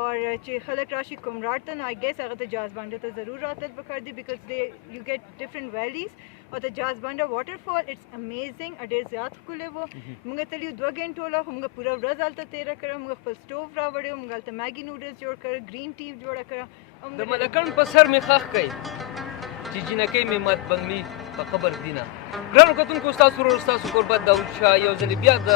اور چې خلک راشي کومراټ ته نو آی ګیس هغه ته جاز بانډه ته ضرور راتل پکار دي بیکاز یو ګیټ ډفرنٹ ویلیز او د جاز بانډه واټر فال اټس امیزنګ ډېر زیات ښکلی و. موږ تللي 2 غنټو له خو موږ پوره ورځ هلته تېره کړه. موږ خپل سټوف راوړی موږ هلته میګي نوډلز جوړ کړه ګرین ټي جوړه کړه. د ملکڼ په سر مې خښ کړئ چې جینکۍ مې مات بنګلي په قبر دینه. ګرانو کتونکو ستاسو ورور ستاسو قربت داود شاه یو ځلې بیا د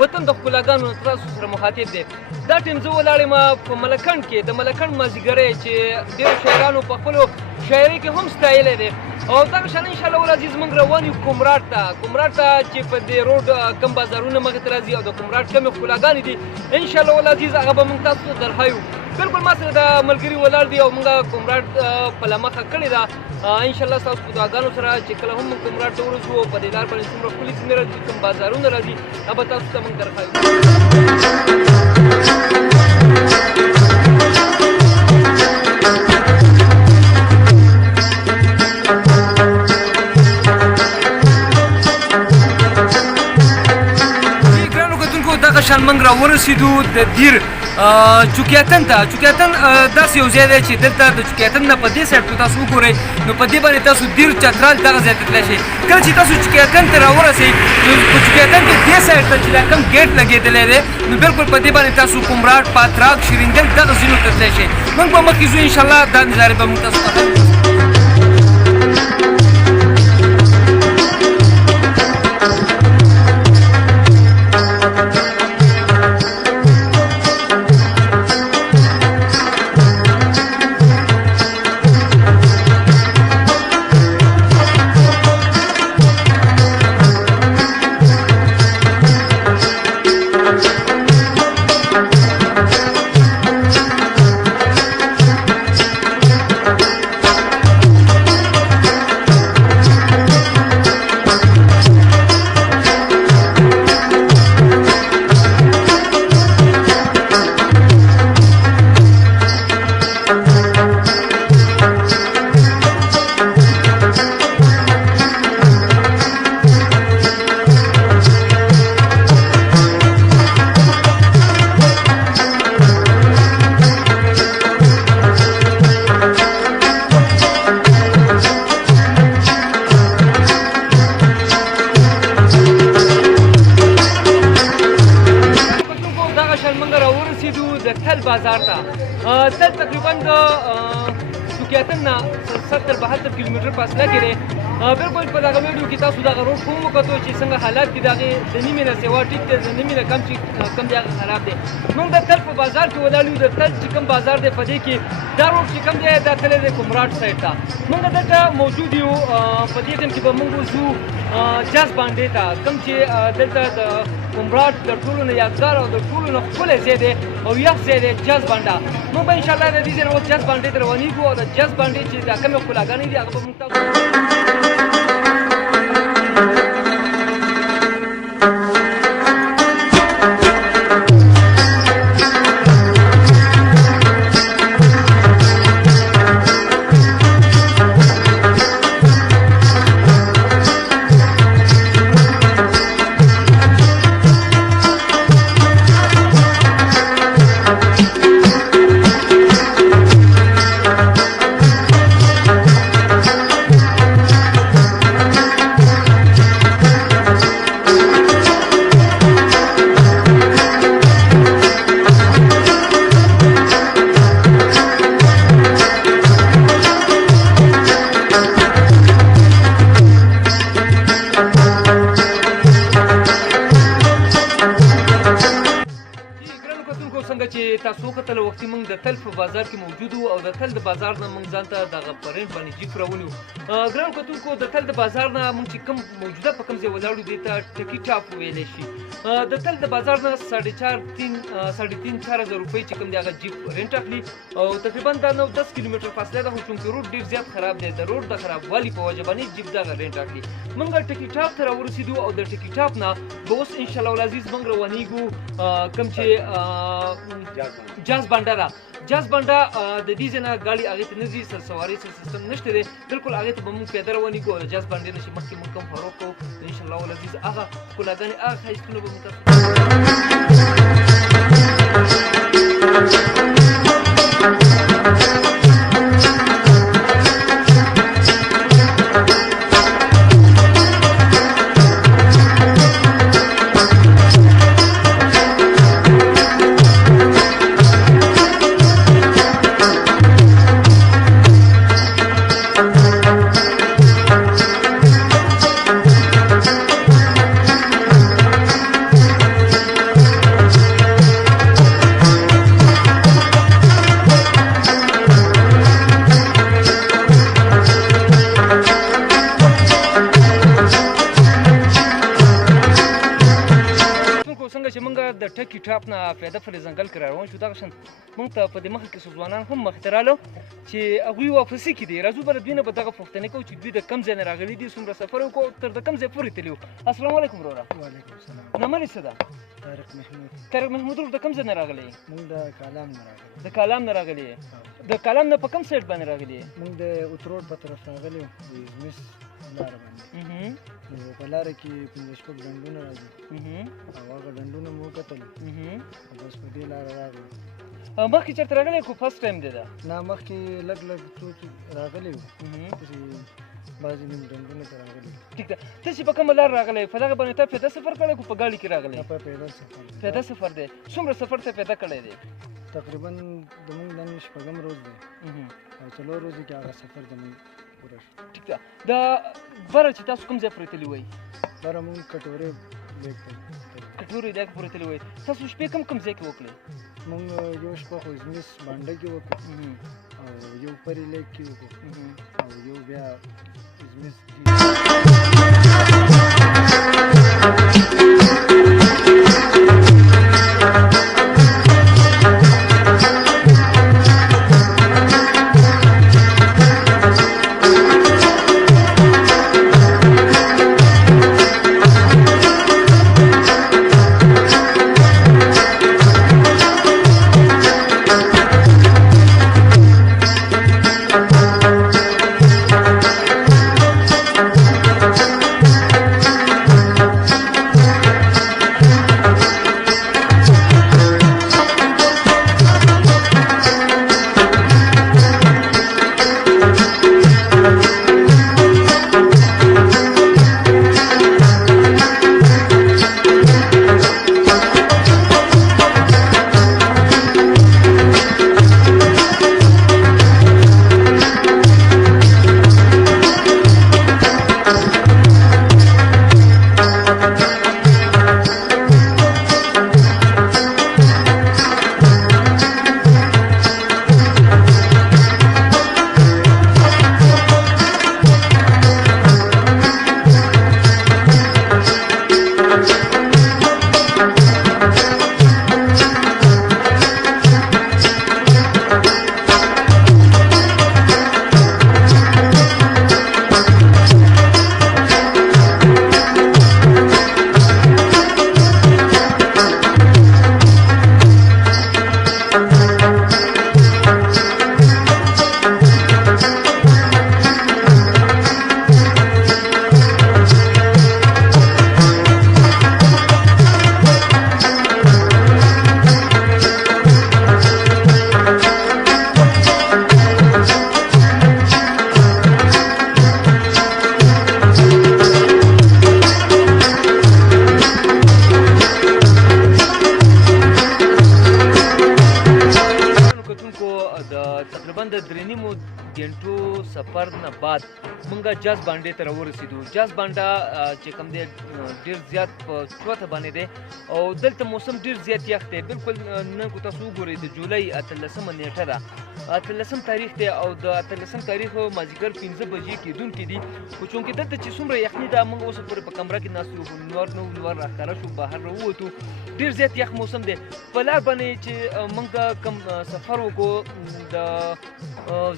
وطن د ښکلاګانو تاسو سره مخاطب دی. دا ټیم زه ولاړ یم په ملکڼ کې د ملکڼ مازدیګری چې ډېرو شاعرانو په خپلو شاعرۍ کې هم ستایلی دی او دغه شان انشاءالله ولعزیز موږ روان یو کومراټ ته چې په دې روډ کم بازارونه مخې ته راځي او د کومراټ کمې ښکلاګانې دي انشاءالله ولعزیز هغه به موږ تاسو ته درښایو. بالکل ما سره د ملګري ولاړ دي او موږ کومراټ پله مخه کړې ده انشاءالله ستاسو په دعاګانو سره چې کله هم موږ کومراټ ته ورسو او په دې لار باندې څومره ښکلي څومره راځي کوم بازارونه راځي هغه به تاسو ته موږ درښایو. دغه شان موږ راورسېدو د دیر چوکیاتن ته. چوکیاتن داسې یو ځای دی چې دلته د چوکیاتن نه په دې سایډ کې تاسو وګورئ نو په دې باندې تاسو دیر چترال دغه ځای ته تللی شئ. کله چې تاسو چوکیاتن ته راورسئ نو په چوکیاتن کې دې سایډ ته چې دا کوم ګیټ لګېدلی دی نو بالکل په دې باندې تاسو کومراټ پاتراک شیرینګل دغه ځایونو ته تللی شئ. موږ به مخکې ځو انشاءالله دا نظارې به موږ تاسو ته بازار ته. تل تقریبا د چوکیاتن نه 70-72 کیلومتر فاصله کې دی. بالکل په دغه ویډیو کې تاسو دغه روډ خو وکتو چې څنګه حالات دي د هغې د نیمې نه سوا ټیک دی د نیمې نه کم چې کم دی هغه خراب دی. موږ د تل په بازار کې ولاړ یو. د تل چې کوم بازار دی په دې کې دا روډ چې کوم دی دا تللی دی کومراټ سایډ ته. موږ دلته موجود یو په دې ټایم کې به موږ وځو جاز بانډې ته کوم چې دلته د کومراټ د ټولو نه یادګار او د ټولو نه ښکلی ځای دی او یخ ځای دی جاز بانډه. موږ به انشاءالله د دې ځای نه اوس جاز بانډې ته روانېږو او د جاز بانډې چې دا کومې ښکلاګانې دي هغه به موږ تاسو تاسو وکتل وختي موږ د تل په بازار کې موجود وو او د تل د بازار نه موږ ځان ته دغه پرنټ باندې جیپ راونیو. ګرانو کتونکو د تل د بازار نه موږ چې کوم موجوده په کوم ځای ولاړو دې ته ټکي ټاپ ویلی شي. د تل د بازار نه 3,500-4,000 روپۍ چې کوم دی هغه جیپ رینټ اخلي او تقریبا دا 9-10 کیلومتر فاصله ده خو چونکې روډ ډېر زیات خراب دی د روډ د خرابوالي په وجه باندې جیپ دغه رینټ اخلي. موږ ټکي ټاپ ته راورسېدو او د ټکي ټاپ نه به اوس انشاءالله العزیز موږ روانېږو کوم چې جاز بانډه ده. جاز بانډه د دې ځای نه ګاډي هغې ته نه ځي سوارۍ سیستم نشته دی بالکل هغې ته به موږ پیاده روانېږو او د جاز بانډې نه چې مخکې موږ کوم فروغ کوو انشاءالله العزیز هغه ښکلاګانې هغه ښایستونه به موږ تاسو نه پیاده پر ځنګل کې را روان شو دغه شان موږ ته په دې مخه کې څو ځوانان هم مخې ته راغلو چې هغوی واپسې کې دي راځو به له دوی نه به دغه پوښتنې کوو چې دوی د کوم ځای نه راغلي دي څومره سفر وکړو تر د کوم ځای پورې تللي وو. السلام علیکم وروره. وعلیکم السلام. نامه دې څه ده؟ طارق محمود. طارق محمود ورور د کوم ځای نه راغلی یې؟ موږ د کالام نه راغلي. د کالام نه راغلی یې؟ د کالام نه په کوم سایډ باندې راغلی یې؟ موږ د اتروډ په طرف راغلي وو د ازمیس لاره باندې. نو په لاره کې 15 ډنډونه راځي او هغه ډنډونه مو وکتل او بس په دې لاره راغلو. مخکې چېرته راغلی خو فرسټ ټایم دی ده؟ نه مخکې لږ لږ څو راغلي وو داسې بعضې نیم ډنډونه ته راغلي. ټیک ده. ته چې په کومه لار راغلی په دغه باندې تا پیاده سفر کړی خو په ګاډي کې راغلی؟ په پیاده سفر. پیاده سفر دی. څومره سفر ته پیاده کړی دی؟ تقریبا زموږ نن شپږم روز دی او څلور ورځې کې هغه سفر زموږ پوره شو. ټیک ده. د بره چې تاسو کوم ځای پورې تللي وئ؟ بره موږ کټورې لیک ته. کټورې لیک پورې تللي وئ. تاسو شپې کوم ځای کې وکړې؟ موږ یو شپه خو ازمیس بانډه کې وکړو او یو پری لیک کې وکړو او یو بیا ازمیس ګنټو سفر نه بعد مونږه جاز بانډې ته راورسېدو. جاز بانډه چې کوم دی ډېر زیات په چوته باندې دی او دلته موسم ډېر زیات یخ دی. بالکل نن کو تاسو وګورئ د جولای 18 نیټه ده 18 تاریخ دی او د 18 تاریخ مازدیګر 15 بجې کېدونکې دي خو چونکې دلته چې څومره یخني ده موږ اوس پورې په کمره کې ناست یو نور راښکاره شو بهر راووتو. ډېر زیات یخ موسم دی. په لار باندې چې موږ کوم سفر وکړو د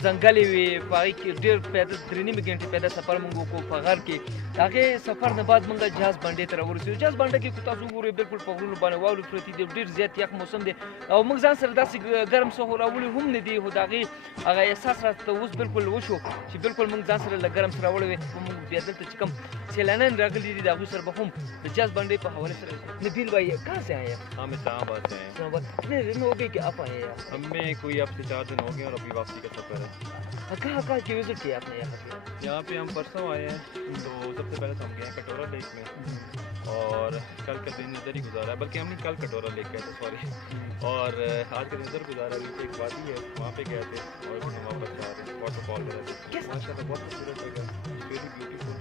ځنګلې وې په هغې کې ډېر پیاده 3.5 ګنټې پیاده سفر موږ وکړو په غر کې. د هغې سفر نه بعد موږ جاز بانډې ته راورسېدو. جاز بانډه کې که تاسو وګورئ بالکل په غرونو باندې واورې پرتې دي. ډېر زیات یخ موسم دی او موږ ځان سره داسې ګرم څه خو راوړي هم نه دي خو د هغې هغه احساس راته اوس بالکل وشو چې بالکل موږ ځان سره له ګرم سره راوړی وی. موږ بیا دلته چې کوم سیلانیان راغلي دي د هغوی سره به هم د جاز بانډې په حوالے سره نبیل بھائی کہاں سے آئے ہیں؟ ہم اسلام آباد سے ہیں. اسلام آباد کتنے دن ہو گئے کہ آپ آئے ہیں؟ ہمیں کوئی اب سے 4 دن ہو گئے اور ابھی واپسی کا سفر ہے. کہاں کہاں کی وزٹ کیا آپ نے یہاں پہ؟ یہاں پہ ہم پرسوں آئے ہیں تو سب سے پہلے تو ہم گئے ہیں کٹورا لیک میں اور کل کا دن ادھر ہی گزارا ہے. بلکہ ہم نے کل کٹورا لیک گئے تھے سوری اور آج کا دن ادھر گزارا. ابھی ایک وادی ہے وہاں پہ گئے تھے اور ہم واپس جا رہے ہیں. واٹر فال وغیرہ ماشاء اللہ بہت خوبصورت جگہ ویری بیوٹیفل.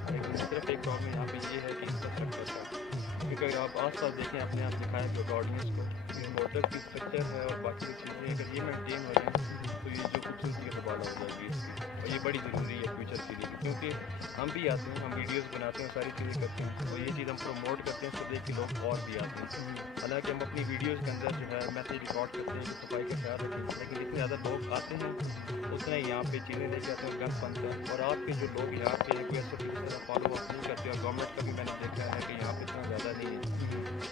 صرف ایک پرابلم یہاں پہ یہ ہے کہ انفراسٹرکچر کا کیونکہ آپ آس پاس دیکھیں اپنے آپ دکھائیں جو آڈینس کو واٹر کی اسٹرکچر ہے اور باقی جو چیزیں اگر یہ مینٹین ہو جائیں تو یہ جو خوبصورتی کا سوال ہو جائے گی اس کی. اور یہ बड़ी ज़रूरी है फ्यूचर के लिए, क्योंकि हम भी आते हैं, हम वीडियोस बनाते हैं, सारी चीज़ें करते हैं और ये चीज़ हम प्रमोट करते हैं, इसको देख के लोग और भी आते हैं। हालांकि हम अपनी वीडियोस के अंदर जो है मैसेज रिकॉर्ड करते हैं कि सफाई का ख्याल रखें, लेकिन जितने ज़्यादा लोग आते हैं उतने ही यहाँ पे चीज़ें लेके आते हैं, गंद बनता है। और आपके जो लोग यहाँ पे कोई ऐसा तरह फॉलो अप नहीं करते, और गवर्नमेंट का भी मैंने देखा है कि यहाँ पे इतना ज़्यादा नहीं है।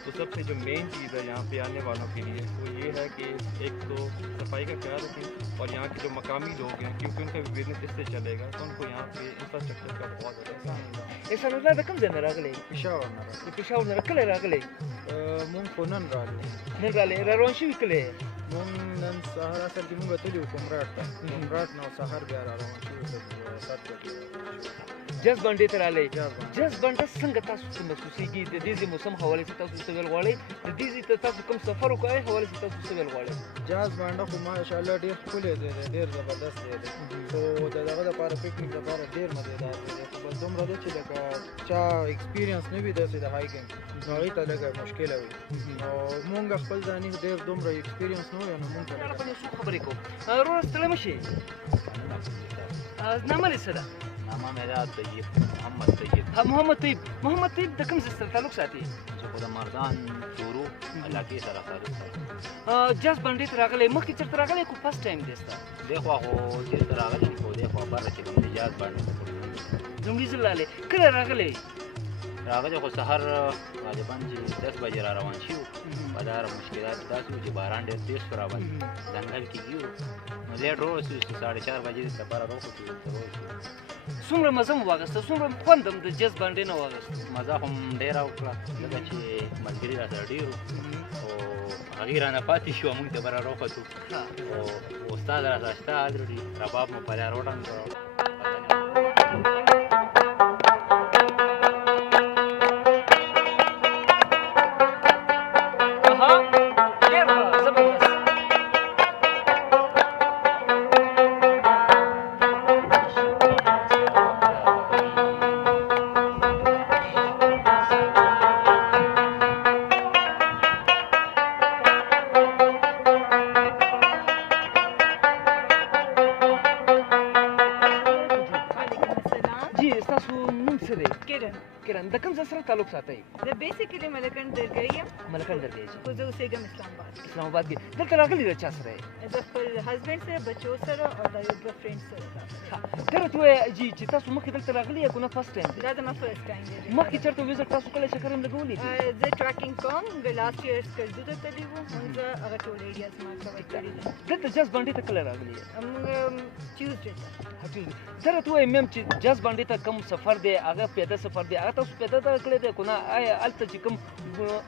तो सबसे जो मेन चीज़ है यहाँ पे आने वालों के लिए वो ये है कि एक तो सफाई का ख्याल रखें, और यहाँ के जो मकामी लोग हैं क्योंकि उनका भी बिजनेस इससे चलेगा, तो उनको यहाँ पे इंफ्रास्ट्रक्चर का बहुत ज़्यादा ایسا نو دا کوم ځای نه راغلی؟ پېښور نه راغلی. د پېښور نه کله راغلی؟ مونږ خو نن راغلو. نن راغلی، را روان شوي کله یې؟ مونږ نن سهار اصل کې مونږ تللي وو کمراټ ته. کمراټ نه سهار بیا را روان شوو د 7 بجې. جاز بانډې ته راغلی. جاز بانډ. جاز بانډه څنګه تاسو څه محسوسېږي؟ د دې ځای موسم حوالې څخه تاسو څه ویل غواړئ؟ د دې ځای ته تاسو کوم سفر وکړئ حوالې څخه تاسو څه ویل غواړئ؟ جاز بانډه خو ماشاءالله ډېر ښکلی دی، ډېر زبردست دی. خو د دغه دپاره پکنیک دپاره ډېر مزېدار دی. خو بس دومره دی چې لکه چا ایکسپیرینس نه وي داسې د هایکنګ، نو هغوی ته لږه مشکله وي. نو مونږ خپل ځاني ډېر دومره ایکسپیرینس نه وي، نو مونږ ته په دې څو خبرې کوو. وروره ستړی مه شې. نامه دې څه ده؟ نامه میرا طیب محمد طیب. محمد طیب. محمد طیب د کوم ځای سره تعلق ساتي؟ زه خو د مردان چورو علاقې سره تعلق ساتم. جاز بانډې ته راغلی، مخکې چېرته راغلی خو فرسټ ټایم دی ستا؟ دې خوا خو ډېر ته راغلی یم، خو دې خوا بره چې کوم د جاز باندې لومړي ځل راغلی. کله راغلی؟ راغلی خو سهار غالبا چې 10 بجې را روان شوو. په دغه مشکلات داسې وو چې باران ډېر تېز شو راباندې، ځنګل کې ګیو، نو لیټ راورسېدو چې 4:30 بجې دپاره راوخوتو دلته راورسېدو. څومره مزه مو واخیسته؟ څومره خوند هم د جاز بانډې نه واخیست؟ مزه خو م ډېره وکړه، ځکه چې ملګري راسره ډېر وو، خو هغې رانه پاتې شوه، موږ دپاره راوختو. او استاد راسره شته الرېډي، رباب مو په لار وټنګ. د کوم ځای سره تعلق ساتئ؟ زه بیسیکلی ملکنډ درګۍ یم. ملکنډ درګۍ چې خو زه اوسېږم اسلام آباد. اسلام آباد کې. دلته راغلي د چا سره یې؟ زه خپل هسبینډ سره، بچو سره او د یو دوه فرینډ سره. ته راته ووایه جي چې تاسو مخکې دلته راغلي یا که نه فرسټ ټایم دی؟ دا زما فرسټ ټایم دی. مخکې چېرته ویزټ تاسو کله چکر هم لګولی دي؟ زه ټریکینګ کوم. د لاست ایئر سکردو ته تللي وو. مونږ هغه ټول ایریاز ما کور کړي دي. دلته جاز بانډې ته کله راغلي یې؟ مونږ ټیوزډے ته. ته راته ووایه میم چې جاز بانډې ته کوم سفر دی هغه پیاده سفر دی، هغه تاسو پیاده ته کړی دی که نه آیا هلته چې کوم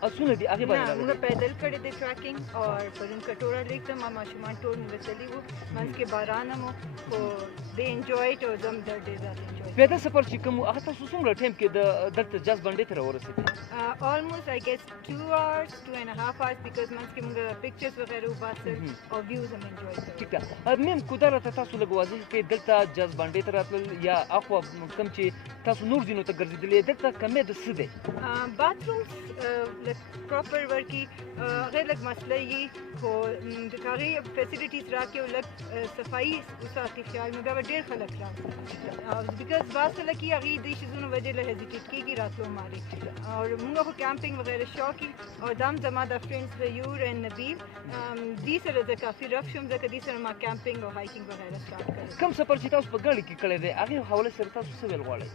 اسونه دي هغې باندې نه، راغلي؟ مونږ پیدل کړی دی ټریکینګ. او پرون کټوره لیک ته ما ماشومان ټول مونږ تللي وو. منځ کې باران هم و، خو دې انجوایډ او زه هم ډېر زیات انجوای. پیاده سفر چې کوم هغه تاسو څومره ټایم کې دلته جاز بانډې ته راورسېدې؟ almost I guess 2 hours, 2.5 hours because منځ کې مونږ پکچرز وغیره وباسل او ویوز هم انجوای کړل. ټیک ده. میم کودا راته تاسو لږ واضح کړئ دلته جاز بانډې ته راتلل یا اخوا کوم چې تاسو نور ځینو ته ګرځېدلې دلته کمې د څه دی؟ باترومز لږ پراپر ورکي، هغې لږ مسله یي، خو د هغې فیسیلیټیز راکړي او لږ صفایي وساتي خیال، نو بیا به ډېر خلک راشي. بیکاز بعض خلک یې هغې دې شیزونو وجې له هیزیټیټ کېږي راتلو مارې. اور مونږ خو کیمپینګ وغیره شوق وي، او دا هم زما د فرینډس غیور اینډ نبیل دې سره زه کافي رف شوم، ځکه دې سره ما کیمپینګ او هایکنګ وغیره سټارټ کړی. کوم سفر چې تاسو په ګاډي کې کړی دی هغې حواله سره تاسو څه ویل غواړئ؟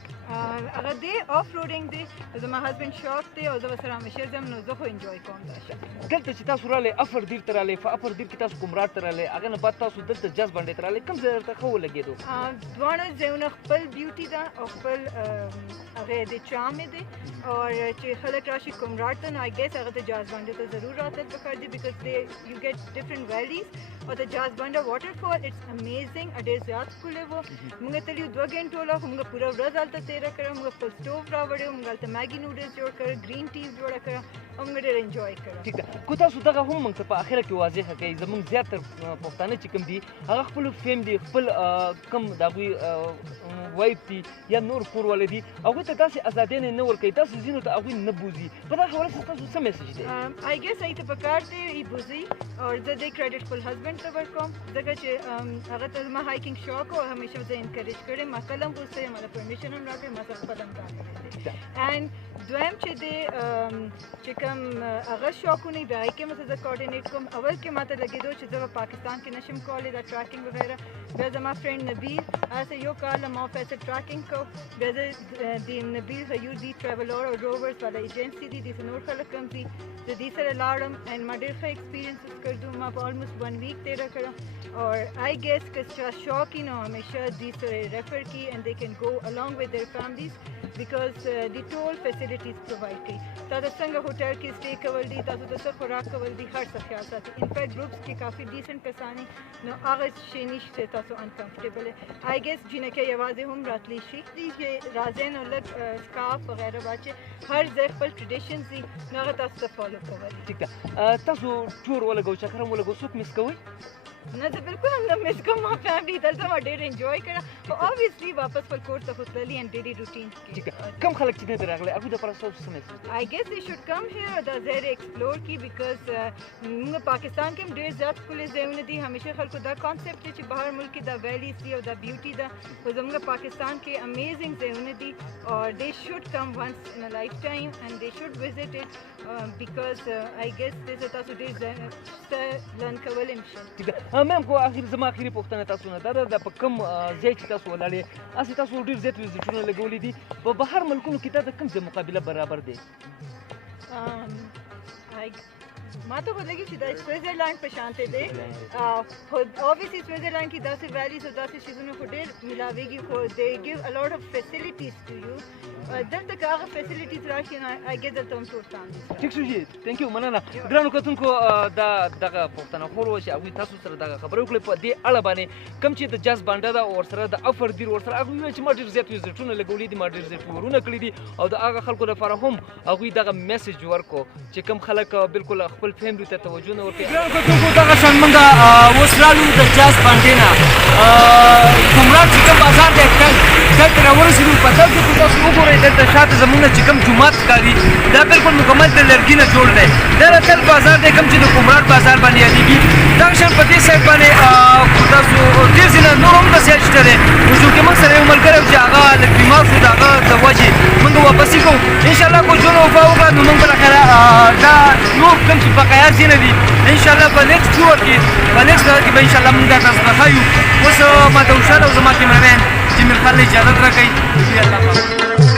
هغه دی آف روډینګ دی، زما هسبینډ شوق دی او زه ورسره همیشه ځم، نو زه خو انجوای کوم دا شی. دلته چې تاسو راغلی افر دیر ته راغلی، په افر دیر کې تاسو کمراټ ته راغلی، هغه نه بعد تاسو دلته جاز بانډې ته راغلی، کوم ځای درته ښه ولګېدو؟ دواړه ځایونه خپل بیوټي ده او خپل هغې د چام دی. اور چې خلک راشي کمراټ ته، نو آی ګیس هغه ته جاز بانډې ته ضرور راتلل پکار دي، بیکاز یو ګیټ ډفرنٹ ویلیز. او د جاز بانډه واټر فال اټس امیزنګ، ډېر زیات ښکلی و. مونږ تللي یو 2 غنټو له، خو مونږ پوره ورځ هلته تېره کړه. مونږ خپل سټوو راوړی و، مونږ هلته میګي نوډلز جوړ کړه، ګرین ټي جوړه کړه. او موږ ډېر انجوای کړه. ټیک ده. کو تاسو دغه هم موږ ته په اخره کې واضح کړئ زموږ زیاتره پښتانه چې کوم دي هغه خپلو فیملي خپل کوم د هغوی وایف دي یا نور کوروالی دي هغوی ته داسې ازادیانې نه ورکوي داسې ځینو ته هغوی نه بوځي په دغه حواله سره ستاسو څه میسج دی؟ آی ګیس هغې ته پکار دی ای بوځي او زه دې کریډټ خپل هسبنډ ته ورکوم ځکه چې هغه ته زما هایکنګ شوق و همیشه زه انکریج کړی ما کله هم غوسته یم ماته پرمیشن هم راکړی ما سره خپل هم راکړی دی. اینډ دویم چې دی چې کوم هغه شوقونه دي هغې کې مې زه کوارډینیټ کوم. اول کې ماته لګېدو چې زه به پاکستان کې نشم کولی دا ټریکینګ وغیره. بیا زما فرینډ نبیل هسې یو کال ما ورته ټریکینګ کو. بیا زه د نبیل غیور دي ټریولر او روورز والا ایجنسي دي دې نور خلک هم دي زه دې سره لاړم اینډ ما ډېر ښه ایکسپیرینسز کړدو. ما په آلموسټ 1 ویک تېره کړه اور آئی گیس که چا شوق ہی نہ ہو ہمیشہ دی سره ریفر کی اینڈ دے کین گو along with their families because دی ټول فیسلټیز پرووایډ کوي. تاسو څنګه هوټل کې سټے کول دي تاسو ته څه خوراک کول دي هر څه خیال ساتي. انفیکټ ګروپس کې کافي ډیسنٹ کسانی نو هغه شی نشته تاسو انکمفرټیبل آئی گیس جنہیں کې یوازې هم راتلی شي دي چې راځي نو لږ سکارف وغیره واچي هر ځای خپل ټریډیشنز دي نو هغه تاسو ته فالو کوئ. ټیک ده. تاسو ټور ولګو چکر هم ولګو څوک مس کوئ؟ نه زه بالکل هم نه مس کوم. ما فیملی دلته ما ډېر انجوای کړه خو اوبویسلی واپس خپل کور ته خو تللي اینډ ډیلی روټین ټیک ده. کم خلک چې نه دي راغلی هغوی دپاره ستاسو څه میسج دی؟ I guess they should come here دا ځای ایکسپلور کی بیکاز موږ پاکستان کې هم ډېر زیات ښکلي ځایونه دي. همیشه خلکو دا کانسیپټ دی چې بهر ملک کې دا ویلیز دي او دا بیوټي ده خو زموږ پاکستان کې امیزنګ ځایونه دي اور they should come once in a lifetime and they should visit it because I guess دې څه تاسو ډېر څه لرن کولی شئ. ټیک ده. میم خو زما اخري پوښتنه تاسو نه دا ده په کوم ځای چې تاسو ولاړې هسې تاسو ډېر زیات ویزیټونه لګولي دي په بهر ملکونو کې دا د کوم ځای مقابله برابر دی؟ ما ته خو لګي چې دا سویزرلینډ په شان دی خو اوبویسلی سویزرلینډ کې داسې ویلیز او داسې چیزونه خو ډېر ملاویږي خو دے ګیو ا لاٹ اف فیسلټیز ټو یو دلته که هغه فیسلټیز راشي نو آی ګیس دلته هم ټول شان دي. ټیک شو جی تھینک یو مننه. ګرانو کتونکو دا دغه پوښتنه خور و چې هغوی تاسو سره دغه خبرې وکړې په دې اړه باندې کوم چې د جاز بانډه ده او ورسره د افر دیر ورسره هغوی ویل چې ما ډېر زیات ویزیټونه لګولي دي ما ډېر زیات ټورونه کړي دي او د هغه خلکو لپاره هم هغوی دغه میسج ورکړو چې کوم خلک بالکل خپل فیملي ته توجه نه ورکوي. ګرانو کتونکو دغه شان موږ اوس راغلو د جاز بانډې نه ګمراه چې کوم بازار دی دلته راورسېدو په دلته کې تاسو وګورئ دلته شاته زموږ نه چې کوم جومات ښکاري دا بالکل مکمل د لرګي نه جوړ دی. دا راتل بازار دی کوم چې د کمرات بازار باندې یادېږي. دغه شان په دې سایډ باندې تاسو ډېر ځینې نور هم داسې چې دی نو چونکې موږ سره یو ملګری و چې هغه لږ بیمار شو د هغه د وجې موږ واپسې کوو انشاءالله که ژوند وفا وکړه نو موږ بالاخره دا نور کوم چې بقایا ځینې دي انشاءالله په نیکسټ ټور کې په نیکسټ ټور کې به انشاءالله موږ دا تاسو ته ښایو. اوس ما ته وشال او زما کیمرامین جمیل خان له اجازت راکوئ. الله